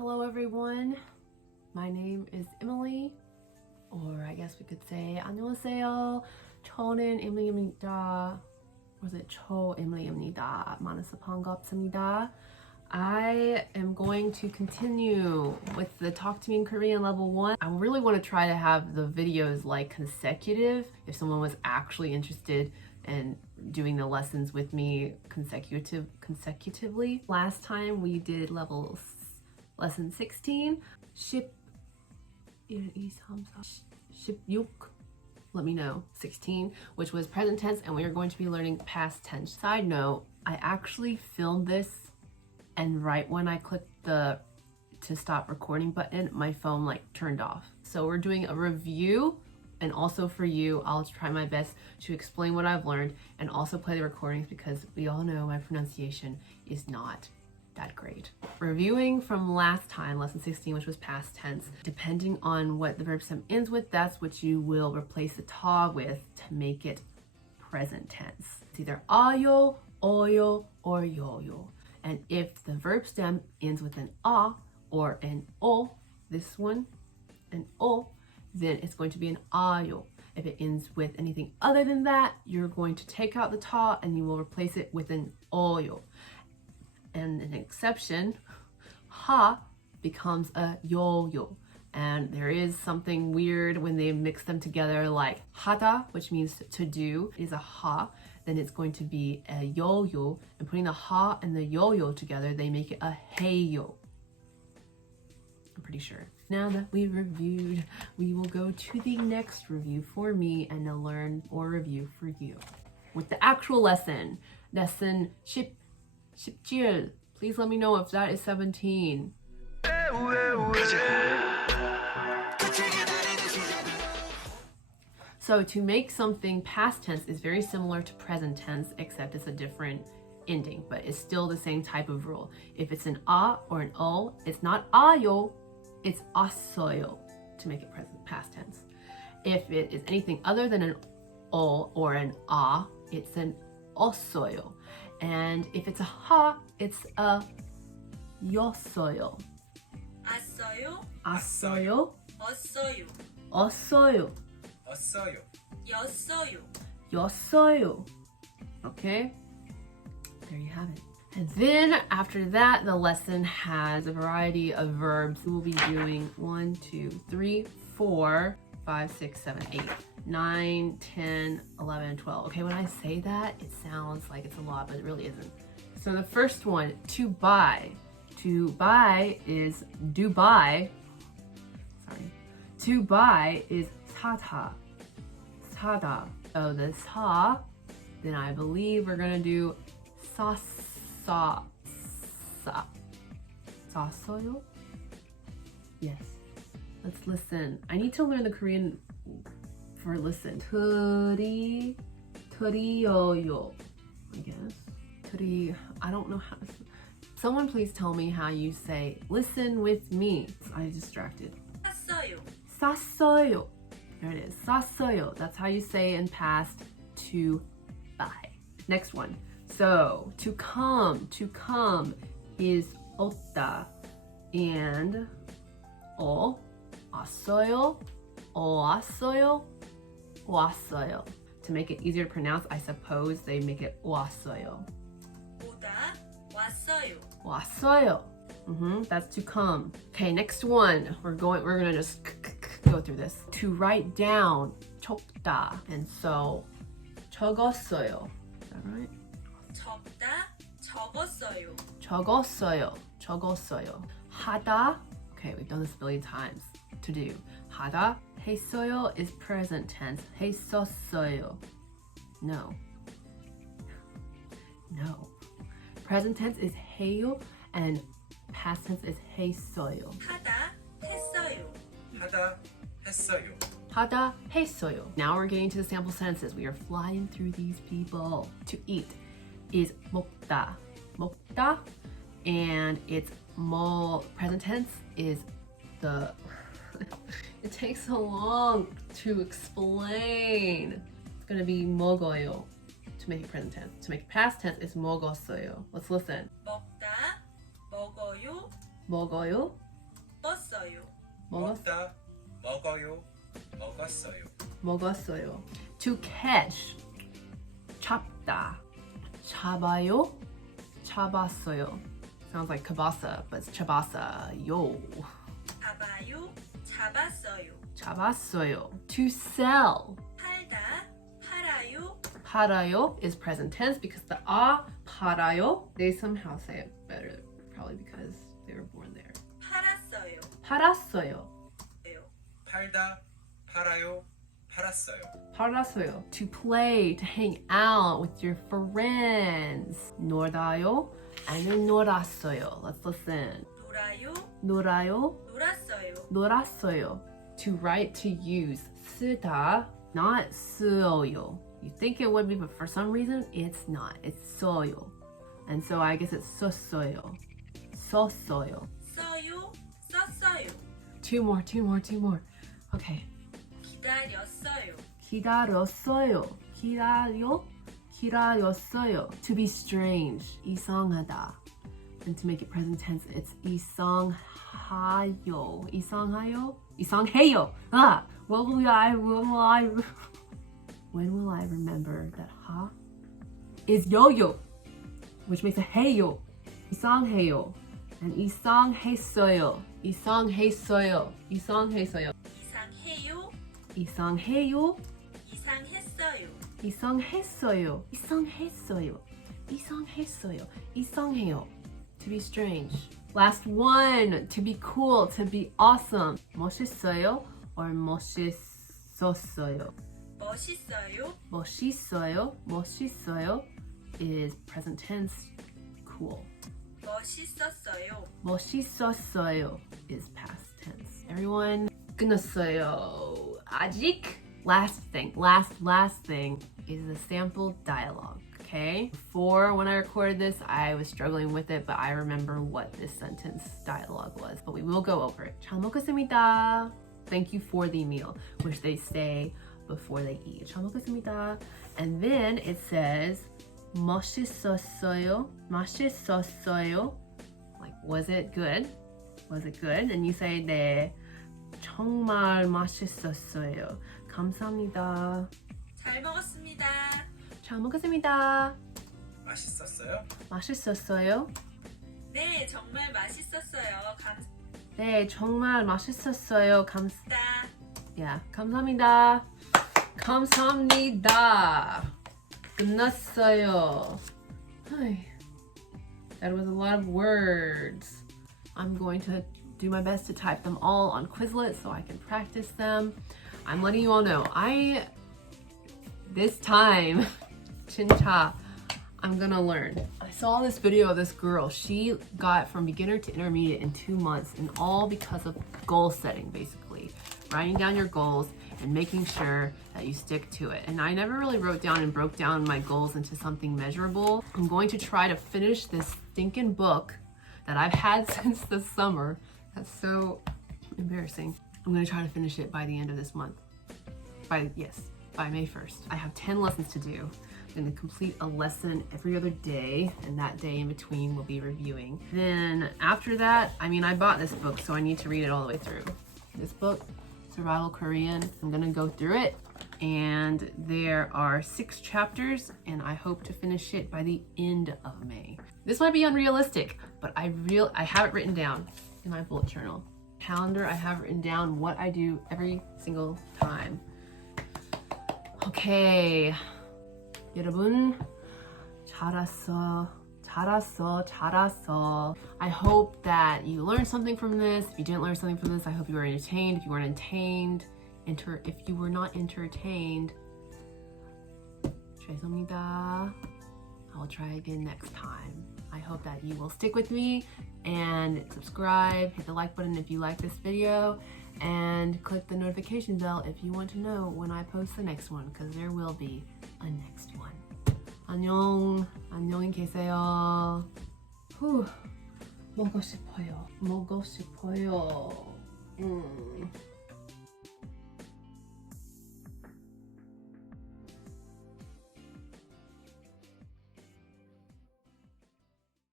Hello everyone, my name is Emily, or I guess we could say 안녕하세요. 저는 Emily입니다. Was it 저 Emily입니다. 만나서 반갑습니다. I am going to continue with the Talk to Me in Korean level 1. I really want to try to have the videos like consecutive if someone was actually interested in doing the lessons with me consecutively. Last time we did lesson 16. 16. Let me know. 16, which was present tense, and we are going to be learning past tense. Side note, I actually filmed this, and right when I clicked the to stop recording button, my phone turned off. So we're doing a review, and also for you, I'll try my best to explain what I've learned and also play the recordings because we all know my pronunciation is not that great. Reviewing from last time, lesson 16, which was past tense, depending on what the verb stem ends with, that's what you will replace the ta with to make it present tense. It's either ayo, oyo, or yoyo. And if the verb stem ends with an a or an o, this one, an o, then it's going to be an ayo. If it ends with anything other than that, you're going to take out the ta and you will replace it with an oyo. And an exception, ha becomes a yo-yo. And there is something weird when they mix them together, like hada, which means to do, is a ha. Then it's going to be a yo-yo. And putting the ha and the yo-yo together, they make it a hey-yo. I'm pretty sure. Now that we've reviewed, we will go to the next review for me and a learn or review for you. With the actual lesson, lesson 17. Please let me know if that is 17. So to make something past tense is very similar to present tense, except it's a different ending, but it's still the same type of rule. If it's an a or an o, it's not ayo, it's asoyo to make it past tense. If it is anything other than an o or an a, it's an osoyo. And if it's a ha, it's a yosoyo. as어요, Asoyo, 어서요, osoyo, 왔어요. 였어요. yosoyo. Okay, there you have it. And then after that, the lesson has a variety of verbs. We will be doing 1, 2, 3, 4, 5, 6, 7, 8, 9, 10, 11, 12. Okay, when I say that, it sounds like it's a lot, but it really isn't. So the first one, to buy. To buy is Dubai. Sorry. To buy is 사다. 사다. So the sa, then I believe we're gonna do 사서요? Yes. Let's listen. I need to learn the Korean for listen. 트리요요. I guess. I don't know how. Someone please tell me how you say listen with me. I'm distracted. 샀어요. 샀어요. There it is. 샀어요. That's how you say in past to buy. Next one. So to come is 오다 and 왔어요. 왔어요. 왔어요. To make it easier to pronounce, I suppose they make it 왔어요. 오다, 왔어요. 왔어요. That's to come. Okay, next one. We're gonna just go through this. To write down, 적다. And so 적었어요. Is that right? 적다, 적었어요. 적었어요. 적었어요. 하다. Okay, we've done this a billion times. To do. 하다. 했어요 is present tense. 했었어요. No. No. Present tense is 해요 and past tense is 했어요. 하다, 했어요. 하다 했어요. 하다 했어요. Now we're getting to the sample sentences. We are flying through these people. To eat is 먹다. 먹다, and it's present tense is the it takes so long to explain. It's gonna be 먹어요 to make it present tense. To make it past tense is 먹었어요. Let's listen. 먹다, 먹어요. 먹어요. 먹었어요. 먹다, 먹어요, 먹었어요. 먹었어요. To catch. 잡다. 잡아요. 잡았어요. Sounds like kabasa, but it's chabasa. Yo. 잡아요. 잡았어요. 잡았어요. To sell. 팔다. 팔아요. 팔아요 is present tense because the 팔아요, they somehow say it better, probably because they were born there. 팔았어요. 팔았어요. 팔다, 팔아요, 팔았어요. 팔았어요. To play, to hang out with your friends. 놀아요. 아니면 놀았어요. Let's listen. 놀아요. 놀아요. 놀았어요. 놀았어요. To write, to use. 쓰다, not 쓰어요. You think it would be, but for some reason, it's not. It's 써요. And so I guess it's 썼어요. 썼어요. 써요. 썼어요. Two more. Okay. 기다렸어요. 기다렸어요. 기다렸어요. To be strange. 이상하다. And to make it present tense, it's 이상하요. 이상해요. When will I remember that ha is yo-yo, which makes a heyo. 이상해요. And 이상했어요. 이상해요. 이상했어요. 이상해요. To be strange. Last one. To be cool. To be awesome. 멋있어요 or 멋있었어요. 멋있어요 is present tense. Cool. 멋있었어요 is past tense. Everyone, 끝났어요. 아직? Last thing is the sample dialogue, okay? Before, when I recorded this, I was struggling with it, but I remember what this sentence dialogue was. But we will go over it. 잘 먹겠습니다. Thank you for the meal, which they say before they eat. 잘 먹겠습니다. And then it says, 맛있었어요. Like, was it good? And you say, 네, 정말 맛있었어요. 감사합니다. 잘 먹었습니다. 잘 먹었습니다. 맛있었어요? 네, 정말 맛있었어요. 네, 정말 맛있었어요. 감사합니다. Yeah, 감사합니다. 끝났어요. That was a lot of words. I'm going to do my best to type them all on Quizlet so I can practice them. I'm letting you all know, this time, 진짜, I'm gonna learn. I saw this video of this girl. She got from beginner to intermediate in 2 months, and all because of goal setting, basically. Writing down your goals and making sure that you stick to it. And I never really wrote down and broke down my goals into something measurable. I'm going to try to finish this stinking book that I've had since the summer. That's so embarrassing. I'm gonna try to finish it by the end of this month. By May 1st. I have 10 lessons to do. I'm gonna complete a lesson every other day, and that day in between we'll be reviewing. Then after that, I bought this book, so I need to read it all the way through. This book, Survival Korean, I'm gonna go through it, and there are 6 chapters, and I hope to finish it by the end of May. This might be unrealistic, but I have it written down in my bullet journal. Calendar, I have written down what I do every single time. Okay. 여러분, 잘했어. I hope that you learned something from this. If you didn't learn something from this, I hope you were entertained. If you weren't entertained, if you were not entertained, 죄송합니다. I will try again next time. I hope that you will stick with me and subscribe, hit the like button if you like this video, and click the notification bell if you want to know when I post the next one, because there will be a next one. 안녕히 계세요. 먹고 싶어요.